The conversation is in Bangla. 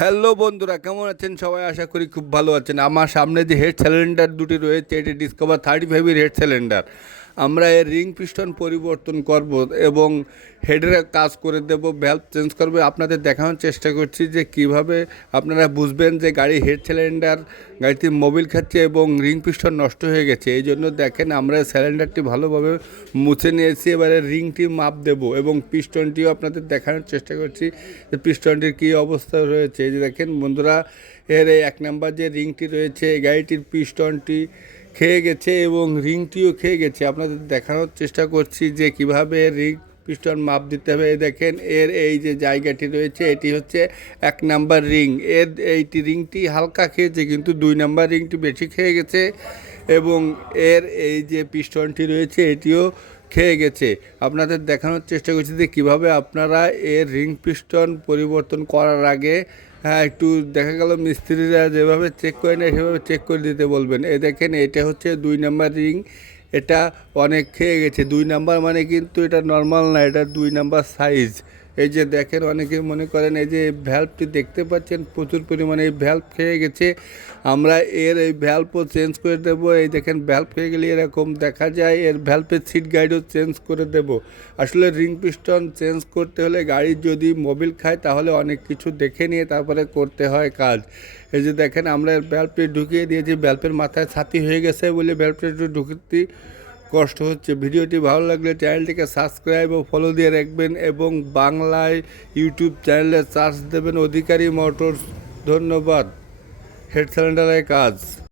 হ্যালো বন্ধুরা, কেমন আছেন সবাই? আশা করি খুব ভালো আছেন। আমার সামনে যে হেড সিলিন্ডার দুটি রয়েছে, এটি ডিসকভার 35 হেড সিলিন্ডার। আমরা এর রিং পিস্টন পরিবর্তন করব এবং হেডের কাজ করে দেব, ভ্যালভ চেঞ্জ করব। আপনাদের দেখানোর চেষ্টা করছি যে কিভাবে আপনারা বুঝবেন যে গাড়ি হেড সিলিন্ডার গাড়িতে মোবিল খাচ্ছে এবং রিং পিস্টন নষ্ট হয়ে গেছে। এই জন্য দেখেন আমরা সিলিন্ডারটি ভালোভাবে মুছে নিয়েছি। এবারে রিংটি মাপ দেব এবং পিস্টনটিও আপনাদের দেখানোর চেষ্টা করছি যে পিস্টনটির কী অবস্থা রয়েছে। এই যে দেখেন বন্ধুরা, এর এই 1 নাম্বার যে রিংটি রয়েছে, এই গাড়িটির পিস্টনটি খেয়ে গেছে এবং রিংটিও খেয়ে গেছে। আপনাদের দেখানোর চেষ্টা করছি যে কিভাবে রিং পিস্টন মাপ দিতে হবে। দেখেন এর এই যে জায়গাটি রয়েছে, এটি হচ্ছে 1 নাম্বার রিং। এর এইটি রিংটি হালকা খেয়েছে, কিন্তু 2 নাম্বার রিংটি বেশি খেয়ে গেছে এবং এর এই যে পিস্টনটি রয়েছে এটিও খেয়ে গেছে। আপনাদের দেখানোর চেষ্টা করছি যে কীভাবে আপনারা এর রিং পিস্টন পরিবর্তন করার আগে একটু দেখা গেল মিস্ত্রিরা যেভাবে চেক করে নেয় সেভাবে চেক করে দিতে বলবেন। দেখেন এটা হচ্ছে 2 নাম্বার রিং, এটা অনেক খেয়ে গেছে। 2 নাম্বার মানে কিন্তু এটা নর্মাল না, এটা 2 নাম্বার সাইজ। এই যে দেখেন, অনেকে মনে করেন এই যে ভ্যালভটি দেখতে পাচ্ছেন প্রচুর পরিমাণে এই ভ্যালভ খেয়ে গেছে। আমরা এর এই ভ্যালভও চেঞ্জ করে দেব। এই দেখেন ভ্যালভ খেয়ে গেলে এরকম দেখা যায়। এর ভ্যালভের সিট গাইডও চেঞ্জ করে দেব। আসলে রিং পিস্টন চেঞ্জ করতে হলে গাড়ি যদি মোবিল খায় তাহলে অনেক কিছু দেখে নিয়ে তারপরে করতে হয় কাজ। এই যে দেখেন আমরা এর ভ্যালভটি ঢুকিয়ে দিয়েছি। ভ্যালভের মাথায় ছাতি হয়ে গেছে বলে ভ্যালভটা একটু ঢুকতে কষ্ট হচ্ছে। ভিডিওটি ভালো লাগলে চ্যানেলটিকে সাবস্ক্রাইব ও ফলো দিয়ে রাখবেন এবং বাংলায় ইউটিউব চ্যানেলে সার্চ দেবেন অধিকারী মোটরস। ধন্যবাদ। হেড সিলিন্ডারের কাজ।